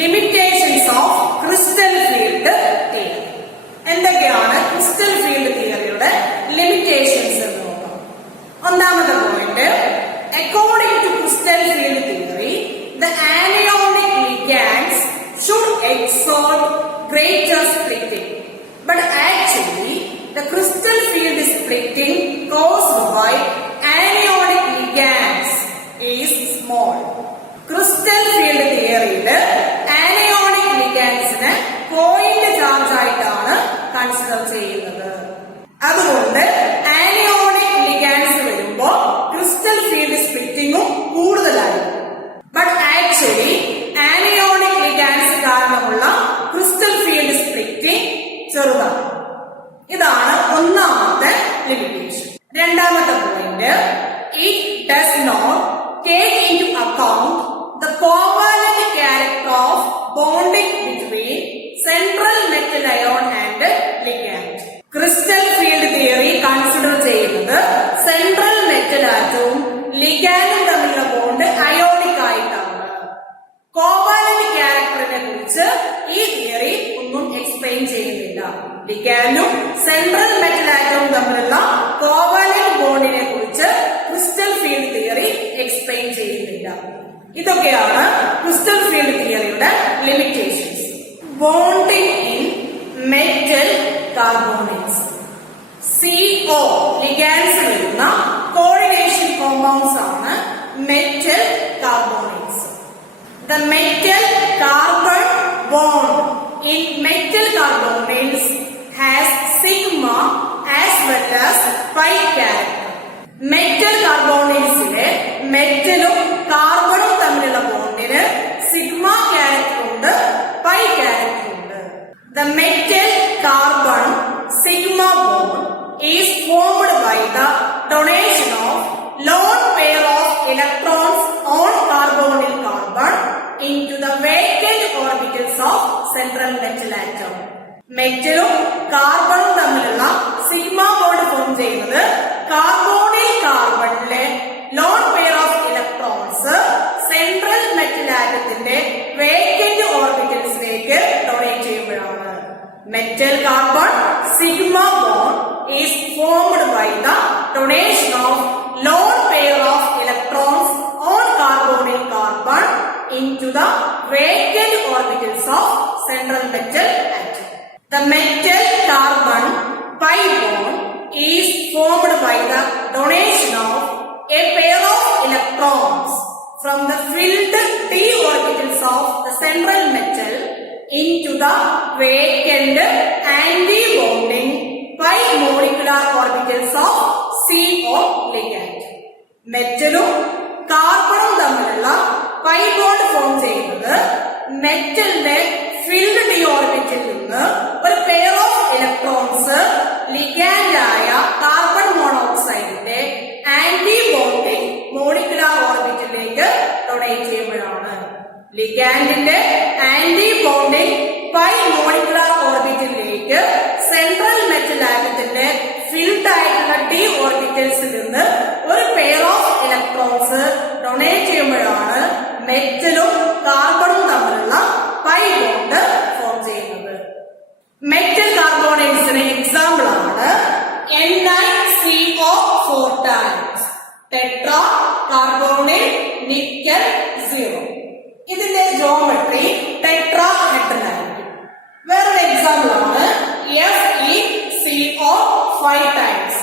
Limitations of crystal field theory. എന്തൊക്കെയാണ് crystal field തിയറിയുടെ limitations എന്ന് നോക്കാം. ഒന്നാമത്തെ point, according to crystal field theory the anionic ligands should exert greater splitting, but actually the crystal field splitting caused by anionic ligands is small. Crystal field theory-യിൽ anionic ligands-നെ point charge ആയിട്ടാണ് consider ചെയ്യുന്നത്. അതുകൊണ്ട് anionic ligands വരുമ്പോൾ crystal field സ്പ്ലിറ്റിംഗും കൂടുതലായിരിക്കും. But actually, anionic ligands കാരണമുള്ള crystal field splitting ചെറുതാണ്. ഇതാണ് ഒന്നാമത്തെ ലിമിറ്റേഷൻ. രണ്ടാമത്തെ point, it does not take into account the covalent character of bonding between central metal ion and ligand. Crystal field theory consider ചെയ്യുന്നത് central metal ആറ്റവും ലിഗാൻഡും തമ്മിലുള്ള bond ionic ആയിട്ടാണ്. കോവാലന്റ് ക്യാരക്ടറിനെ കുറിച്ച് ഈ തിയറി ഒന്നും എക്സ്പ്ലെയിൻ ചെയ്യുന്നില്ല. ലിഗാൻഡും സെൻട്രൽ മെറ്റൽ ആറ്റവും തമ്മിലുള്ള കോവാലന്റ് ബോണ്ടിനെ കുറിച്ച് ക്രിസ്റ്റൽ ഫീൽഡ് തിയറി എക്സ്പ്ലെയിൻ ചെയ്യുന്നില്ല. ഇതൊക്കെയാണ് ക്രിസ്റ്റൽ ഫീൽഡ് തിയറിയുടെ limitations. Bonding in metal carbonates, CO ligands വരുന്ന കോർഡിനേഷൻ കോമ്പൗണ്ട്സ് ആണ് metal carbonates. The metal carbon bond in metal carbonates has sigma as well as pi character. Metal കാർബോണേറ്റ്സിലെ മെറ്റലും കാർബണും തമ്മിലുള്ള ബോണ്ടിന് സിഗ്മ ക്യാരക്ടർ ഉണ്ട്, പൈ ക്യാരക്ടർ ഉണ്ട്. The metal carbon sigma bond is formed by the donation of lone pair of electrons on carbonyl carbon into the vacant orbitals of central metal atom. മെറ്റലും കാർബണും തമ്മിലുള്ള സിഗ്മ ബോണ്ട് ഫോം ചെയ്യുന്നത് കാർബോണിൽ കാർബണിലെ lone pair of electrons central metal ആറ്റത്തിന്റെ vacant ഓർബിറ്റൽസിലേക്ക് donate ചെയ്യുമ്പോഴാണ്. Metal carbon sigma bond is formed by the donation of lone pair of electrons on കാർബോണിൽ carbon into the vacant orbitals of central metal atom. The metal carbon pi bond is formed by the donation of a pair of electrons from the filled d orbitals of the central metal into the vacant anti-bonding pi molecular orbitals of CO ligand. മെറ്റലും കാർബണും തമ്മിലുള്ള pi bond form ചെയ്യുന്നത് മെറ്റലിന്റെ filled D ഓർബിറ്റിൽ നിന്ന് ഒരു pair of electrons ലിഗാൻഡായ carbon മോണോക്സൈഡിന്റെ anti bonding molecular ഓർബിറ്റിലേക്ക് donate ചെയ്യുമ്പോഴാണ്. ലിഗാൻഡിന്റെ ആന്റി ബോണ്ടിങ് പൈ മോളിക്കുലാർ ഓർബിറ്റിലേക്ക് സെൻട്രൽ മെറ്റൽ ആറ്റത്തിന്റെ ഫിൽഡ് ആയിട്ടുള്ള ഡി ഓർബിറ്റൽസിൽ നിന്ന് ഒരു പെയർ ഓഫ് ഇലക്ട്രോൺസ് ഡൊണേറ്റ് ചെയ്യുമ്പോഴാണ് മെറ്റലും കാർബണും തമ്മിലുള്ള പൈ ബോണ്ട് ഫോം ചെയ്യുന്നത്. മെറ്റൽ കാർബോണേറ്റ്സിന് എക്സാമ്പിൾ ആണ് NiCO4 times tetra carbonate nickel 0. ഇതിന്റെ ജോമെട്രി ടെട്രാ ഹെഡ്രലായിരിക്കും. വേറൊരു എക്സാമ്പിൾ ആണ് FeCO5 ടൈംസ്.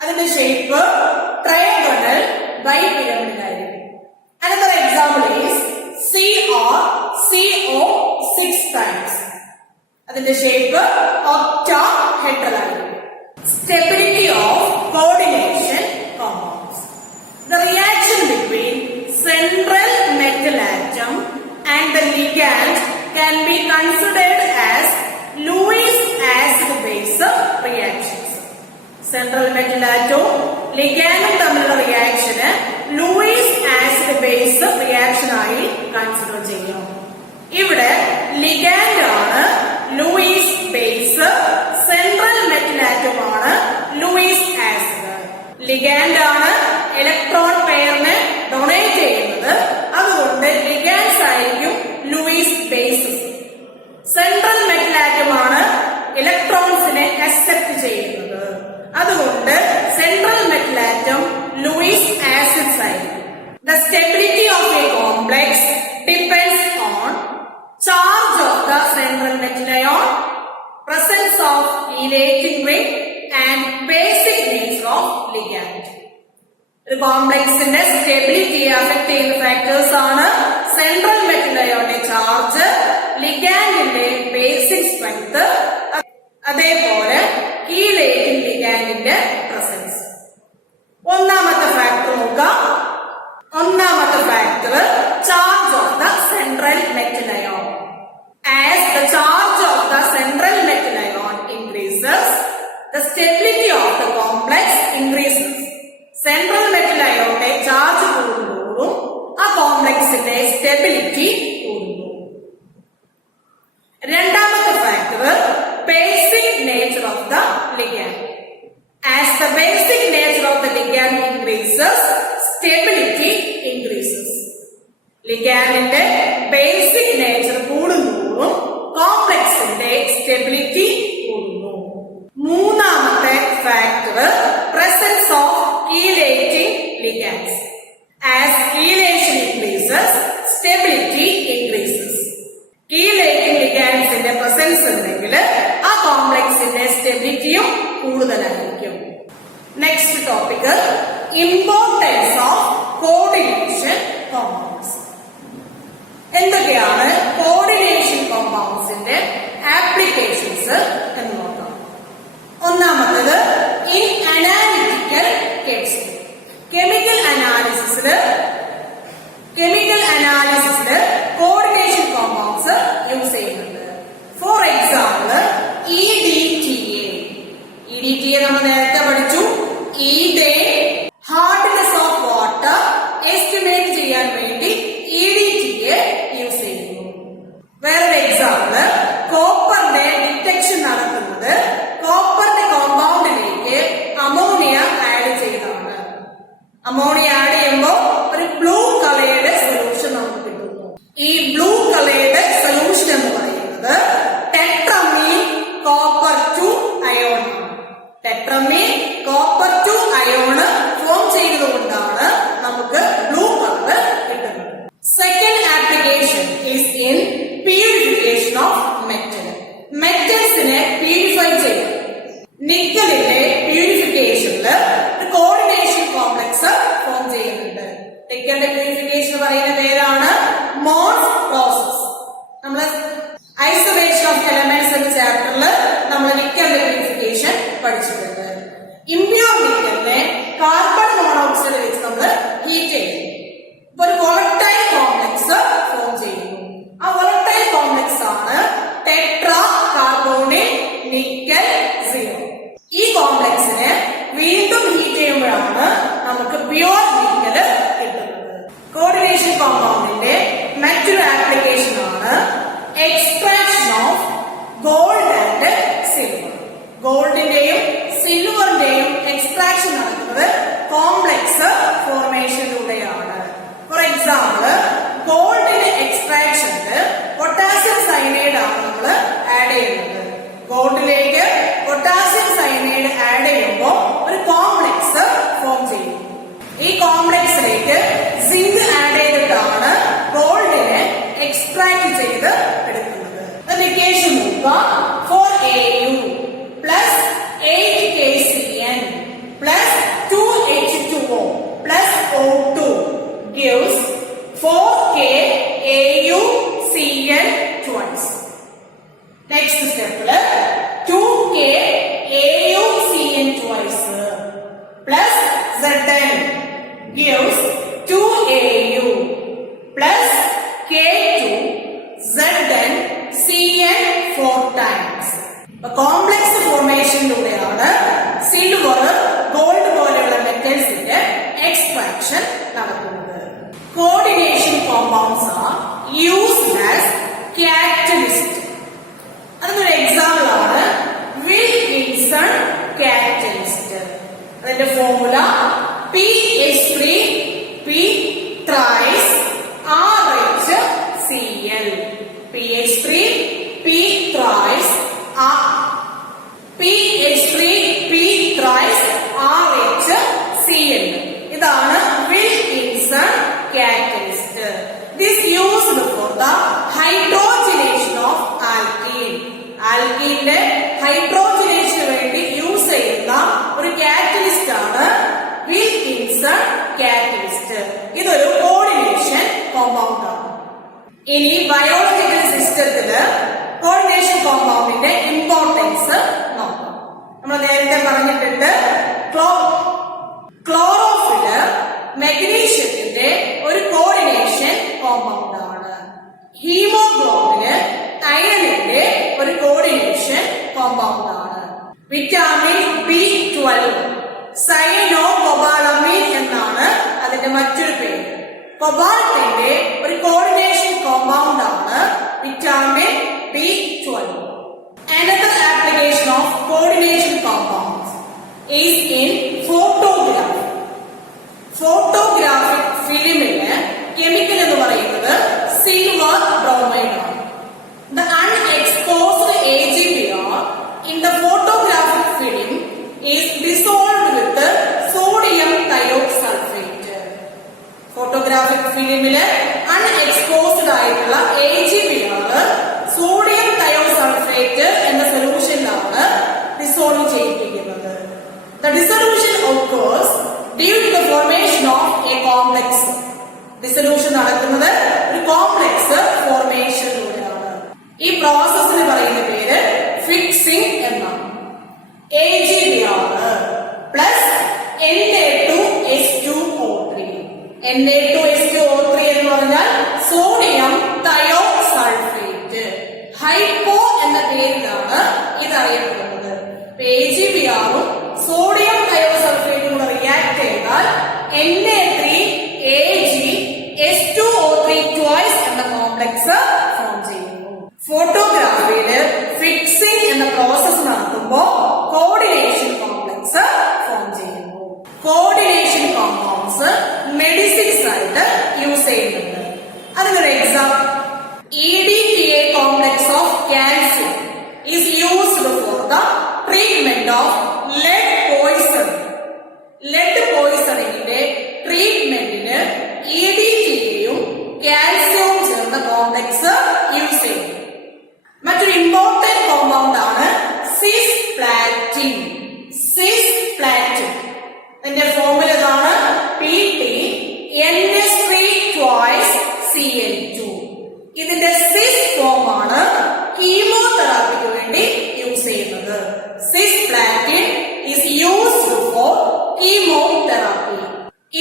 അതിന്റെ ഷേപ്പ് ട്രയാഗണൽ ബൈപിരമിഡൽ ആയിരിക്കും. Another example is CrCO6 times. അതിന്റെ ഷേപ്പ് ഒക്ടാഹെഡ്രൽ ആയിരിക്കും. Stability of coordination compounds. The reaction between central metal atom and the ligand can be considered as Lewis acid base reactions. Central metal ആറ്റവും ലിഗാൻഡും തമ്മിലുള്ള റിയാക്ഷന് Lewis acid base reaction ആയി consider ചെയ്യും. ഇവിടെ ligand ആണ് Lewis base, central metal atom ആണ് Lewis acid. Ligand ആണ് ഇലക്ട്രോൺ പെയറിനെ ഡൊണേറ്റ് ചെയ്യുന്നത്, അതുകൊണ്ട് ലിഗാൻഡ്സ് ആയിരിക്കും Lewis stability of a complex depends on charge of the central metal ion, presence of chelating ring, and basic nature of ligand. ഒരു കോംപ്ലക്സിന്റെ സ്റ്റെബിലിറ്റിയെ affect ചെയ്യുന്ന ഫാക്ടേഴ്സ് ആണ് സെൻട്രൽ മെറ്റൽ അയോണിന്റെ ചാർജ്, ലിഗാൻഡിന്റെ ബേസിക് സ്ട്രെങ്ത്, അതേപോലെ കീലേറ്റിംഗ് ലിഗാൻഡിന്റെ പ്രസൻസ്. ഒന്നാമത്തെ ഫാക്ടർ നോക്കാം. ഒന്നാമത്തെ factor charge of the central metal ion. As the charge of the central metal ion increases, the stability of the complex increases. Central metal അയോണിന്റെ charge കൂടുമ്പോഴും ആ കോംപ്ലക്സിന്റെ സ്റ്റെബിലിറ്റി കൂടുന്നു. രണ്ടാമത്തെ factor basic nature of the ligand. As the basic nature of the ligand increases, stability increases. ലിഗാൻഡിന്റെ basic nature കൂടുമ്പോഴും കോംപ്ലക്സിന്റെ stability കൂടുന്നു. മൂന്നാമത്തെ factor presence of chelating ligands. As chelation increases, stability increases. Chelating ligands ന്റെ presence ഉണ്ടെങ്കിൽ ആ കോംപ്ലക്സിന്റെ സ്റ്റെബിലിറ്റിയും കൂടുതലായിരിക്കും. Next topic importance of coordination compounds. എന്തൊക്കെയാണ് കോർഡിനേഷൻ കോമ്പൗണ്ട്സിന്റെ ആപ്ലിക്കേഷൻസ് എന്ന് നോക്കാം. ഒന്നാമത്തത് ഇൻ അനാലിറ്റിക്കൽ കേസ്. കെമിക്കൽ അനാലിസിസില് കോർഡിനേഷൻ കോമ്പൗണ്ട്സ് യൂസ് ചെയ്യുന്നുണ്ട്. ഫോർ എക്സാമ്പിൾ EDTA നമ്മൾ നേരത്തെ പഠിച്ചു. ഹാർഡ്നെസ് ഓഫ് വാട്ടർ എസ്റ്റിമേറ്റ് ചെയ്യാൻ വേണ്ടി EDTA യൂസ് ചെയ്യുന്നു. വേറൊരു എക്സാമ്പിൾ കോപ്പറിന്റെ ഡിറ്റക്ഷൻ നടത്തുന്നത് കോപ്പറിന്റെ കോമ്പൗണ്ടിലേക്ക് അമോണിയ ആഡ് ചെയ്താണ്. അമോണിയ ആഡ് ചെയ്യുമ്പോൾ ഒരു ബ്ലൂ കളറുടെ സൊല്യൂഷൻ നമുക്ക് കിട്ടുന്നു. ഈ ബ്ലൂ കളറുടെ സൊല്യൂഷൻ എന്ന് പറയുന്നത് tetrammine copper 2 ion. Tetrammine copper 2 ion form ചെയ്തതുകൊണ്ടാണ് നമുക്ക് ബ്ലൂ കളർ കിട്ടുന്നത്. Second application is in purification of metal. മെറ്റൽസിനെ പ്യൂരിഫൈ ചെയ്യും. നിക്കലിന്റെ പ്യൂരിഫിക്കേഷനില് കോർഡിനേഷൻ കോംപ്ലക്സ് ഫോം ചെയ്യുന്നുണ്ട്. നിക്കലിന്റെ പ്യൂരിഫിക്കേഷൻ പറയുന്ന പേരാണ് മോൾസ് പ്രോസസ്. നമ്മൾ ഐസൊലേഷൻ ഓഫ് എലമെന്റ്സ് എന്ന ചാപ്റ്ററിൽ നമ്മൾ നിക്കലിന്റെ പ്യൂരിഫിക്കേഷൻ പഠിച്ചിട്ടുണ്ട്. ഇമ്പ്യൂർ നിക്കലിനെ കാർബൺ മോണോക്സൈഡ് വെച്ച് നമ്മൾ ഹീറ്റ് ചെയ്യും. ഇപ്പൊ ഒരു വോളറ്റൈൽ കോംപ്ലക്സ് ഫോം ചെയ്യുന്നു. ആ വോളറ്റൈൽ കോംപ്ലക്സ് ആണ് ടെട്രാ കാർബോണേറ്റ് നിക്കൽ 0. ഈ കോംപ്ലക്സിനെ വീണ്ടും ഹീറ്റ് ചെയ്യുമ്പോഴാണ് നമുക്ക് പ്യുവർ നിക്കൽ കിട്ടുന്നത്. കോർഡിനേഷൻ കോമ്പൗണ്ടിന്റെ മറ്റൊരു ആപ്ലിക്കേഷൻ ആണ് extraction of gold and silver. ഗോൾഡിന്റെയും സിൽവറിന്റെയും എക്സ്ട്രാക്ഷൻ നടക്കുന്നത് കോംപ്ലക്സ് ഫോർമേഷനിലൂടെയാണ്. ഫോർ എക്സാമ്പിൾ ഗോൾഡിന്റെ എക്സ്ട്രാക്ഷന് പൊട്ടാസ്യം സയനൈഡ് ആണ് നമ്മൾ ആഡ് ചെയ്യുന്നത്. ഗോൾഡിലേക്ക് പൊട്ടാസ്യം സയനൈഡ് ആഡ് ചെയ്യുമ്പോൾ ഒരു കോംപ്ലക്സ് ഫോം ചെയ്യും. ഈ കോംപ്ലക്സിലേക്ക് സിങ്ക് ആഡ് ചെയ്തിട്ടാണ് ഗോൾഡിനെ എക്സ്ട്രാക്ട് ചെയ്ത് എടുക്കുന്നത്. ഇക്വേഷൻ നോക്കുക. 4Au plus 8KCN plus 2H2O plus O2 gives 4KAuCN twice. Next step 2KAuCN twice plus Zn gives 2Au plus K2ZnCN 4 times. Complex ഫോർമേഷനിലൂടെയാണ് silver, gold പോലെയുള്ള മെറ്റൽസിന്റെ എക്സ്ട്രാക്ഷൻ നടക്കുന്നത്. Coordination compounds are used as catalyst. അതിനൊരു example ആണ് Wilkinson catalyst. അതിന്റെ formula PH3P thrice RHCl. PH3P thrice RHCl. ഇതാണ് വിൽകിൻസൺ catalyst. പ്രോട്ടീന്റെ ഹൈഡ്രോജനേഷന് വേണ്ടി use ചെയ്യുന്ന ഒരു കാറ്റലിസ്റ്റ് ആണ് വിൽക്കിൻസൺ കാറ്റലിസ്റ്റ്. ഇതൊരു കോർഡിനേഷൻ കോമ്പൗണ്ട് ആണ്. ഇനി ബയോളജിക്കൽ സിസ്റ്റത്തില് കോർഡിനേഷൻ കോമ്പൗണ്ടിന്റെ ഇമ്പോർട്ടൻസ് നോക്കാം. നമ്മൾ നേരത്തെ പറഞ്ഞിട്ടുണ്ട് ക്ലോറോഫില് മെഗ്നീഷ്യത്തിന്റെ ഒരു കോർഡിനേഷൻ കോമ്പൗണ്ട് ആണ്. ഹീമോഗ്ലോബിന് അയണിന്റെ ഒരു കോർഡിനേഷൻ കോമ്പൗണ്ട് ആണ്. വിറ്റാമിൻ B12 സയനോകൊബാളമീൻ എന്നാണ് അതിന്റെ മറ്റൊരു പേര്. കൊബാൾട്ടിന്റെ ഒരു കോർഡിനേഷൻ കോമ്പൗണ്ട് ആണ് vitamin B12. Another application of coordination compounds is in photography. Photographic ഫിലിമിന് കെമിക്കൽ എന്ന് പറയുന്നത് സിൽവർ ബ്രോമൈഡ് ആണ്. The unexposed AgBr in the photographic film is dissolved with sodium thiosulfate. Photographic ഫിലിമില് അൺഎക്സ്പോസ്ഡ് ആയിട്ടുള്ള AgBr സോഡിയം തയോസൾഫേറ്റ് എന്ന സൊല്യൂഷനിലാണ് dissolve ചെയ്യിപ്പിക്കുന്നത്. The dissolution occurs due to the formation of a complex. Dissolution നടക്കുന്നത് ഒരു complex ഫോർമേഷനിലൂടെയാണ്. ഈ പ്രോസസ്സിന് പറയുന്ന പേര് ഫിക്സിംഗ് എന്നാണ്. AgBr plus Na2H2O3. Na2H2O3 എന്ന് പറഞ്ഞാൽ സോഡിയം തയോസൾഫേറ്റ്. ഹൈപ്പോ എന്ന പേരിലാണ് ഇത് അറിയപ്പെടുന്നത്. AgBrഉം സോഡിയം തയോസൾഫേറ്റും കൂടെ റിയാക്ട് ചെയ്താൽ Na3AgH2O3 ട്വൈസ് എന്ന കോംപ്ലക്സ് ഫോം ചെയ്യുന്നു. ഫോട്ടോഗ്രാഫിയില് ഫിക്സിംഗ് എന്ന പ്രോസസ് നടത്തുമ്പോൾ കോർഡിനേഷൻ കോംപ്ലക്സ് ഫോം ചെയ്യുന്നു. കോർഡിനേഷൻ കോമ്പൗണ്ട്സ് മെഡിസിൻസ് ആയിട്ട് യൂസ് ചെയ്യുന്നുണ്ട്. അതിനൊരു example EDTA complex of calcium is used for the treatment of lead poisoning. Lead poisoningന്റെ ട്രീറ്റ്മെന്റിന് EDTAയും കാൽസ്യവും ചേർന്ന കോംപ്ലക്സ് യൂസ് ചെയ്യും. മറ്റൊരു ഇമ്പോർട്ടന്റ് കോമ്പൗണ്ട് ആണ് സിസ്പ്ലാറ്റിൻ. സിസ്പ്ലാറ്റിൻ അതിന്റെ ഫോർമുല ഇതാണ് PTNS3+Cl2. ഇതിന്റെ സിസ് ഫോം ആണ് കീമോതെറാപ്പിക്ക് വേണ്ടി യൂസ് ചെയ്യുന്നത്. Cisplatin is used for chemotherapy.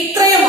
ഇത്രയും